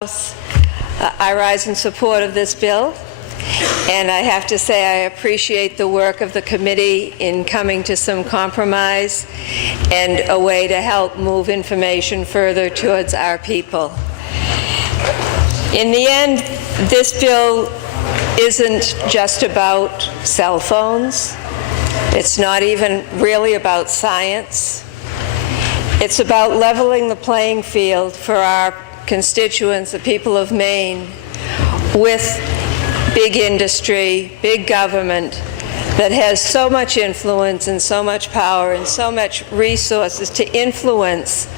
I rise in support of this bill, and I have to say I appreciate the work of the committee in coming to some compromise and a way to help move information further towards our people. In the end, this bill isn't just about cell phones. It's not even really about science. It's about leveling the playing field for our constituents, the people of Maine, with big industry, big government that has so much influence and so much power and so much resources to influence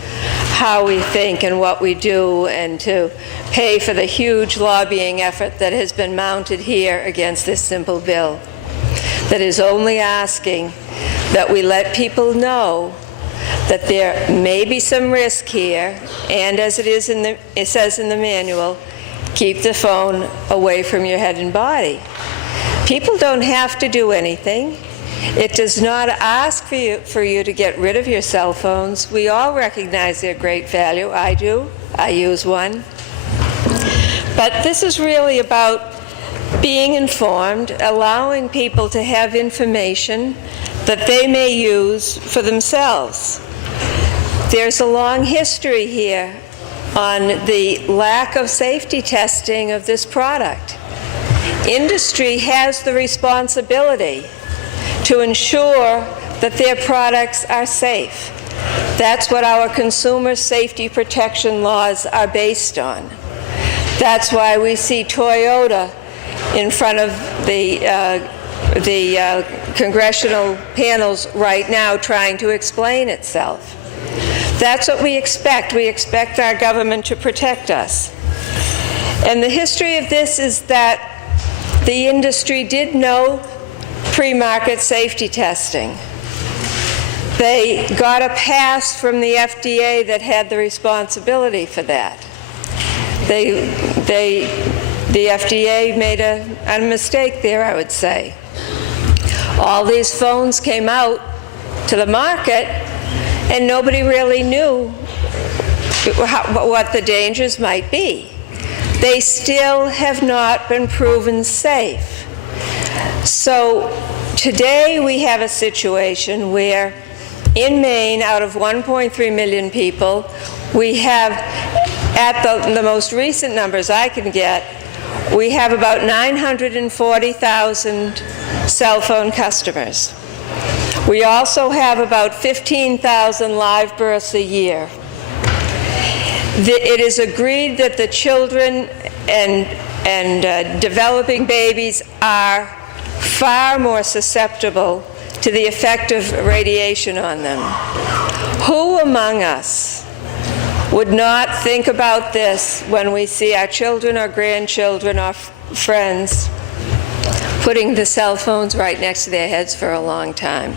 how we think and what we do, and to pay for the huge lobbying effort that has been mounted here against this simple bill that is only asking that we let people know that there may be some risk here, and as it says in the manual, keep the phone away from your head and body. People don't have to do anything. It does not ask for you to get rid of your cell phones. We all recognize their great value. I do. I use one. But this is really about being informed, allowing people to have information that they may use for themselves. There's a long history here on the lack of safety testing of this product. Industry has the responsibility to ensure that their products are safe. That's what our consumer safety protection laws are based on. That's why we see Toyota in front of the congressional panels right now trying to explain itself. That's what we expect. We expect our government to protect us. And the history of this is that the industry did know pre-market safety testing. They got a pass from the FDA that had the responsibility for that. The FDA made a mistake there, I would say. All these phones came out to the market, and nobody really knew what the dangers might be. They still have not been proven safe. So today we have a situation where in Maine, out of 1.3 million people, we have, at the most recent numbers I can get, we have about 940,000 cell phone customers. We also have about 15,000 live births a year. It is agreed that the children and developing babies are far more susceptible to the effect of radiation on them. Who among us would not think about this when we see our children or grandchildren or friends putting the cell phones right next to their heads for a long time?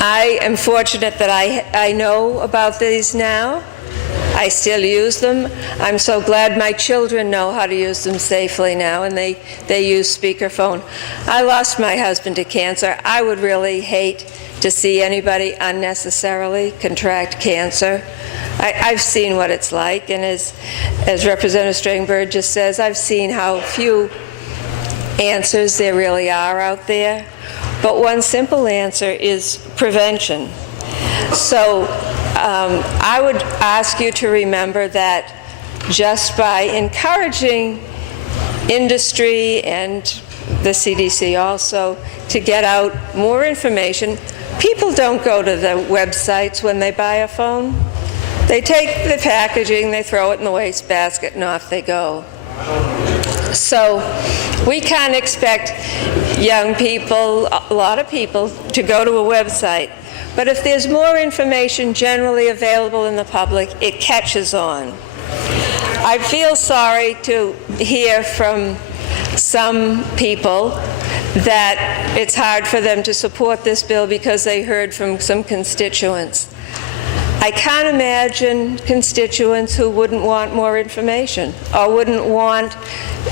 I am fortunate that I know about these now. I still use them. I'm so glad my children know how to use them safely now, and they use speakerphone. I lost my husband to cancer. I would really hate to see anybody unnecessarily contract cancer. I've seen what it's like, and as Representative Stringberg just says, I've seen how few answers there really are out there. But one simple answer is prevention. So I would ask you to remember that just by encouraging industry and the CDC also to get out more information, people don't go to the websites when they buy a phone. They take the packaging, they throw it in the wastebasket, and off they go. So we can't expect young people, a lot of people, to go to a website. But if there's more information generally available in the public, it catches on. I feel sorry to hear from some people that it's hard for them to support this bill because they heard from some constituents. I can't imagine constituents who wouldn't want more information, or wouldn't want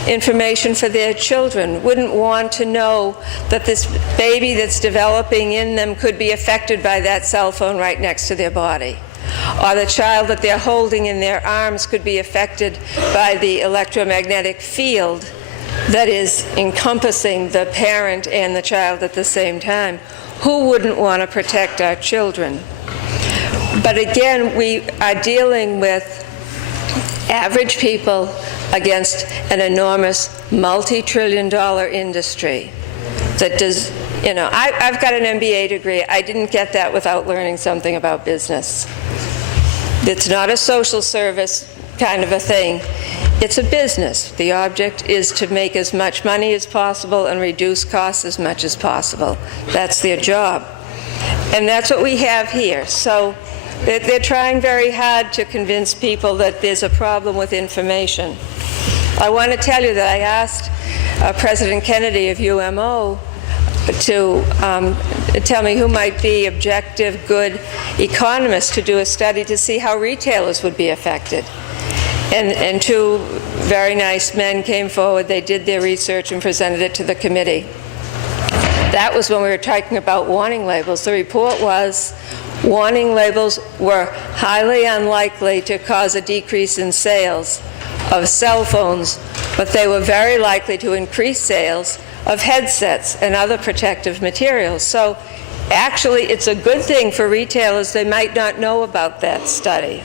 information for their children, wouldn't want to know that this baby that's developing in them could be affected by that cell phone right next to their body. or the child that they're holding in their arms could be affected by the electromagnetic field that is encompassing the parent and the child at the same time. Who wouldn't want to protect our children? But again, we are dealing with average people against an enormous multi-trillion-dollar industry that does, you know, I've got an MBA degree. I didn't get that without learning something about business. It's not a social service kind of a thing. It's a business. The object is to make as much money as possible and reduce costs as much as possible. That's their job. And that's what we have here. So they're trying very hard to convince people that there's a problem with information. I want to tell you that I asked President Kennedy of UMO to tell me who might be objective, good economists to do a study to see how retailers would be affected. And two very nice men came forward. They did their research and presented it to the committee. That was when we were talking about warning labels. The report was warning labels were highly unlikely to cause a decrease in sales of cell phones, but they were very likely to increase sales of headsets and other protective materials. So actually, it's a good thing for retailers. They might not know about that study.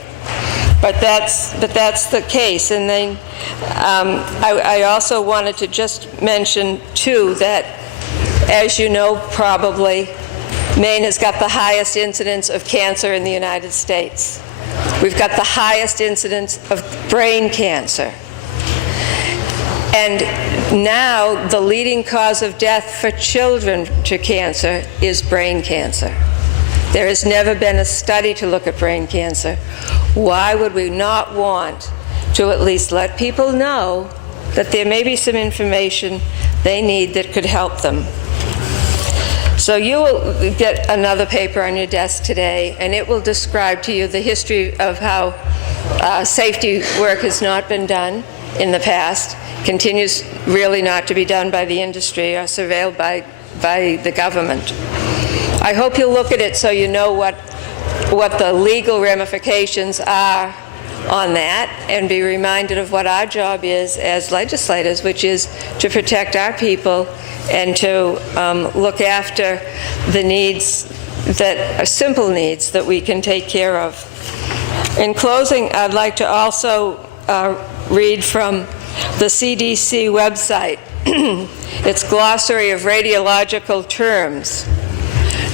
But that's the case. And then I also wanted to just mention, too, that, as you know probably, Maine has got the highest incidence of cancer in the United States. We've got the highest incidence of brain cancer. And now the leading cause of death for children to cancer is brain cancer. There has never been a study to look at brain cancer. Why would we not want to at least let people know that there may be some information they need that could help them? So you will get another paper on your desk today, and it will describe to you the history of how safety work has not been done in the past, continues really not to be done by the industry or surveilled by the government. I hope you'll look at it so you know what the legal ramifications are on that, and be reminded of what our job is as legislators, which is to protect our people and to look after the needs that are simple needs that we can take care of. In closing, I'd like to also read from the CDC website, its glossary of radiological terms.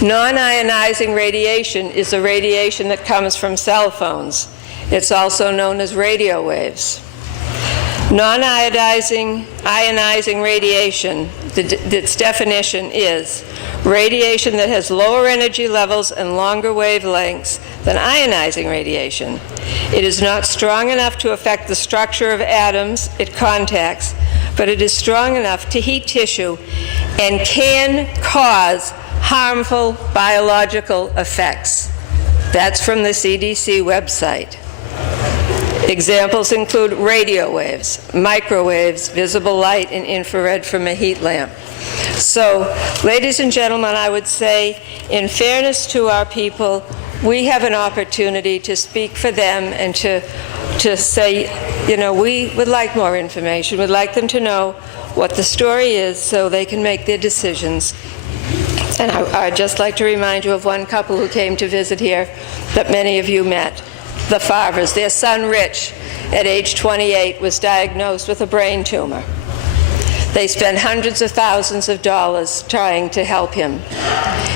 Non-ionizing radiation is a radiation that comes from cell phones. It's also known as radio waves. Non-ionizing radiation, its definition is radiation that has lower energy levels and longer wavelengths than ionizing radiation. It is not strong enough to affect the structure of atoms it contacts, but it is strong enough to heat tissue and can cause harmful biological effects. That's from the CDC website. Examples include radio waves, microwaves, visible light, and infrared from a heat lamp. So, ladies and gentlemen, I would say, in fairness to our people, we have an opportunity to speak for them and to say, you know, we would like more information. We'd like them to know what the story is so they can make their decisions. And I'd just like to remind you of one couple who came to visit here that many of you met, the Favres. Their son, Rich, at age 28, was diagnosed with a brain tumor. They spent hundreds of thousands of dollars trying to help him.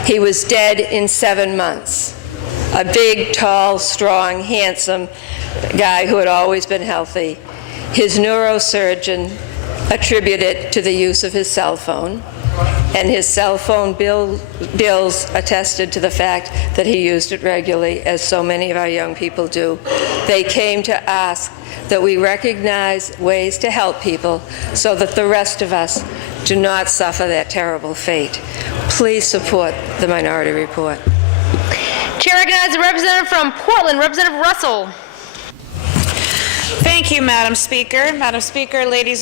He was dead in 7 months. A big, tall, strong, handsome guy who had always been healthy. His neurosurgeon attributed it to the use of his cell phone, and his cell phone bills attested to the fact that he used it regularly, as so many of our young people do. They came to ask that we recognize ways to help people so that the rest of us do not suffer that terrible fate. Please support the Minority Report. Chair recognizes the representative from Portland, Representative Russell. Thank you, Madam Speaker. Madam Speaker, ladies and